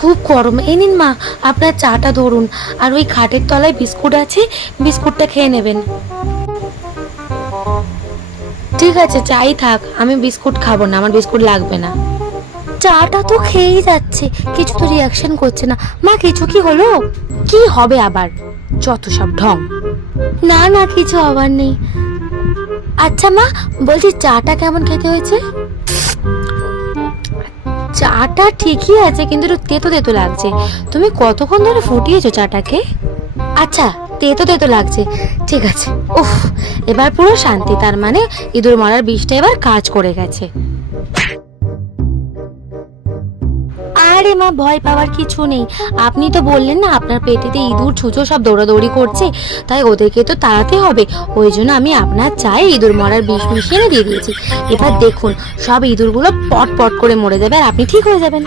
খুব গরম। এই নিন মা, আপনার চাটা ধরুন, আর ওই খাটের তলায় বিস্কুট আছে, বিস্কুটটা খেয়ে নেবেন। ঠিক আছে, চাই থাক, আমি বিস্কুট খাবো না, আমার বিস্কুট লাগবে না। চাটা তো খেয়েই যাচ্ছে, কিছু তো রিয়াকশন করছে না। মা কিছু কি হলো? কি হবে আবার, যত সব ঢং। না না, কিছু হবার নেই। আচ্ছা মা, বলছি চাটা কেমন খেতে হয়েছে? চাটা ঠিকই আছে, কিন্তু একটু তেতো তেতো লাগছে। তুমি কতক্ষণ ধরে ফুটিয়েছো চাটাকে? আচ্ছা, তেতো তেতো লাগছে, ঠিক আছে। উফ, এবার পুরো শান্তি, তার মানে ইঁদুর মারার বিষটা এবার কাজ করে গেছে। আরে মা, ভয় পাওয়ার কিছু নেই। আপনি তো বললেন না আপনার পেটেতে ইঁদুর ছুঁচো সব দৌড়াদৌড়ি করছে, তাই ওদেরকে তো তাড়াতে হবে। ওই জন্য আমি আপনার চায়ে ইঁদুর মরার বিষ মিশিয়ে দিয়ে দিয়েছি। এবার দেখুন, সব ইঁদুরগুলো পট পট করে মরে যাবে আর আপনি ঠিক হয়ে যাবেন।